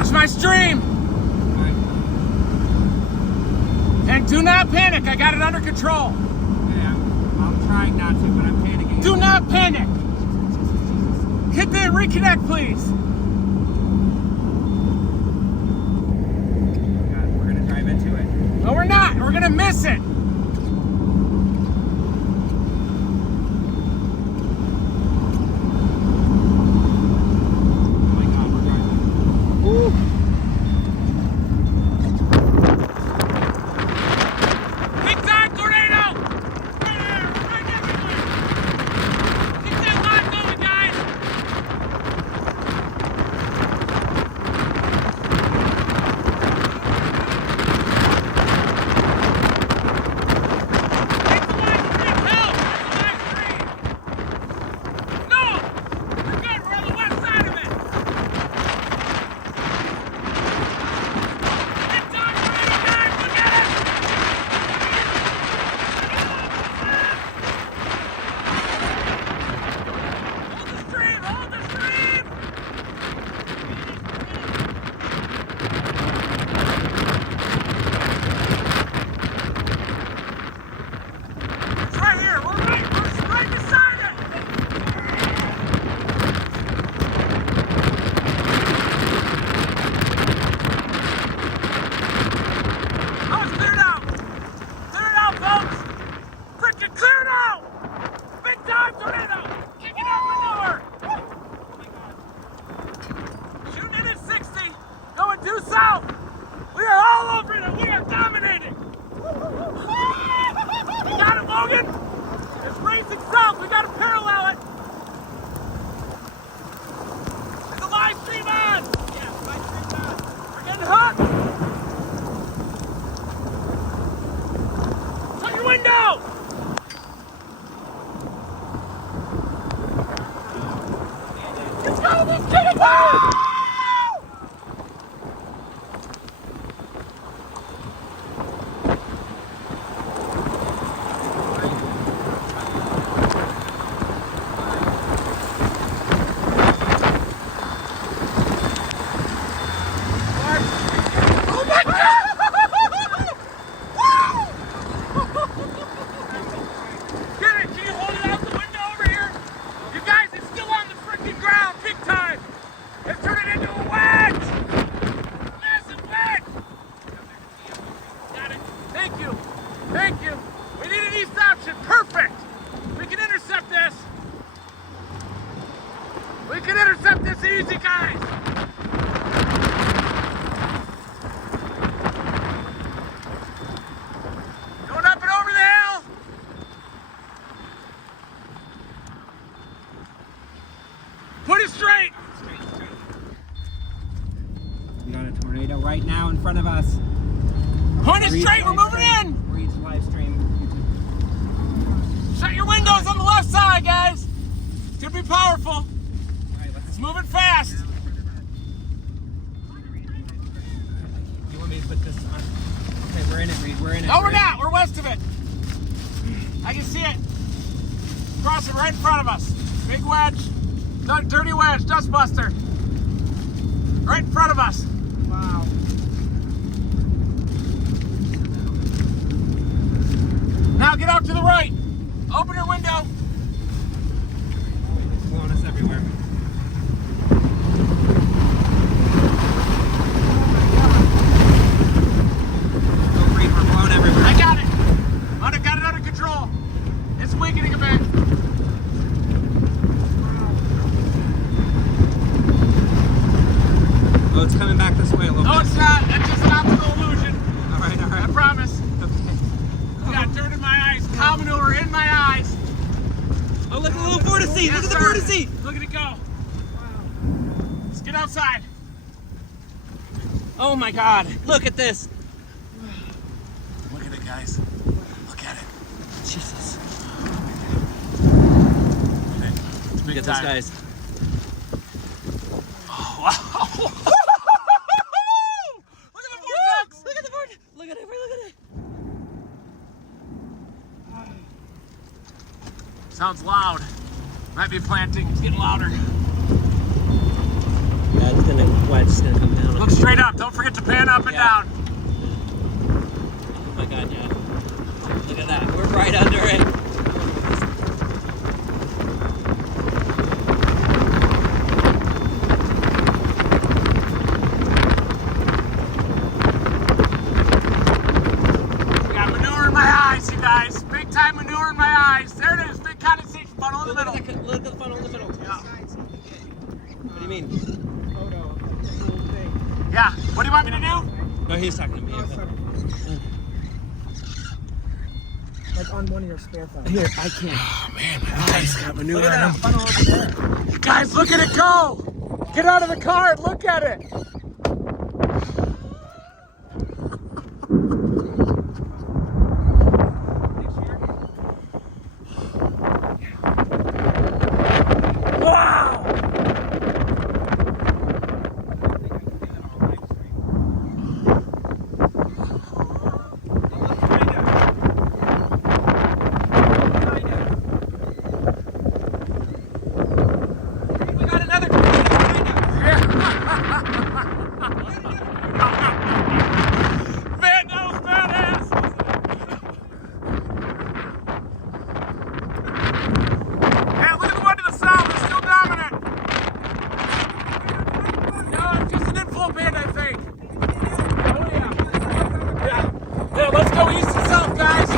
Watch my stream. And do not panic. I got it under control. Yeah, I'm trying not to, but I'm panicking. Do not panic. Hit the reconnect, please. God, we're gonna drive into it. No, we're not. We're gonna miss it. Oh my God, we're driving. Ooh. Big time tornado! Right there, right everywhere. Keep that line going, guys. Take the line stream, help! Take the line stream. No! We're good, we're on the west side of it. Big time tornado, guys, look at it! Hold the stream, hold the stream! It's right here, we're right beside it! Oh, it's cleared out! Clear it out, folks! Freaking clear it out! Big time tornado! Kicking out manure! Shooting it at 60, going due south! We are all over it and we are dominating! You got it, Logan? It's racing south, we gotta parallel it! Is the live stream on? Yeah, live stream's on. We're getting hooked! Shut your window! It's gotta be kidding me! Oh my God! Get it! Can you hold it out the window over here? You guys, it's still on the freaking ground, big time! Let's turn it into a wedge! Massive wedge! Got it. Thank you. Thank you. We need an east option. Perfect! We can intercept this. We can intercept this easy, guys! Going up and over the hill! Put it straight! We got a tornado right now in front of us. Point it straight, we're moving in! Reed's live stream. Shut your windows on the left side, guys! It's gonna be powerful. All right, let's It's moving fast. You want me to put this on? Okay, we're in it, Reed. We're in it. No, we're not. We're west of it. I can see it. Crossing right in front of us. Big wedge. Dirty wedge. Dustbuster. Right in front of us. Wow. Now get out to the right. Open your window. It's blowing us everywhere. Oh, Reed, we're blown everywhere. I got it. Got it under control. It's weakening a bit. Oh, it's coming back this way a little No, bit. it's not. That's just an optical illusion. All right, all right. I promise. Okay. I got dirt in my eyes. Cow manure in my eyes. Oh, look at the little vortice. Yes, Look at the sir. vortice. Look at it go. Let's get outside. Oh my God. Look at this. Look at it, guys. Look at it. Jesus. It's big Look at this, time. guys. Oh, wow. Look at the vortex. Look at the vortex. Look at it. Look at it. Sounds loud. Might be planting. It's getting louder. Yeah, it's gonna wedge It's gonna come down. Look straight up. Don't forget to pan up and down. Oh my God, yeah. Look at that. We're right under it. We got manure in my eyes, you guys. Big time manure in my eyes. There it is. Big condensation funnel in the middle. Look at the funnel in the middle. Yeah. What do you mean? Photo of the whole thing. Yeah. What do you want me to do? No, he's talking to me. Oh, sorry. Like on one of your spare phones. Here, I can't. Oh, man. My eyes got manure Look in at them. that funnel over there. Guys, look at it go! Get out of the car and look at it! Wow! We got another behind Man, that was badass! Hey, look at the one to the south, it's still dominant! No, it's just an inflow band, I think. Oh, yeah. Yeah, let's go east and south, guys!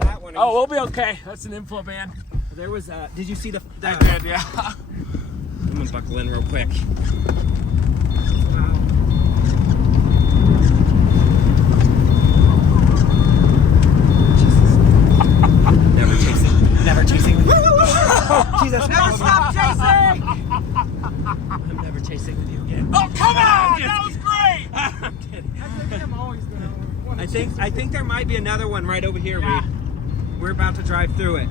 that one. Oh, we'll be okay. That's an inflow band. There was, did you see the... I did, yeah. I'm gonna buckle in real quick. Never chasing. Never chasing. Jesus, Never stop chasing! I'm never chasing with you again. Oh, come on! That was great! I'm kidding. I think I'm always gonna want to I think there might be another one right over here. Yeah. We're about to drive through it.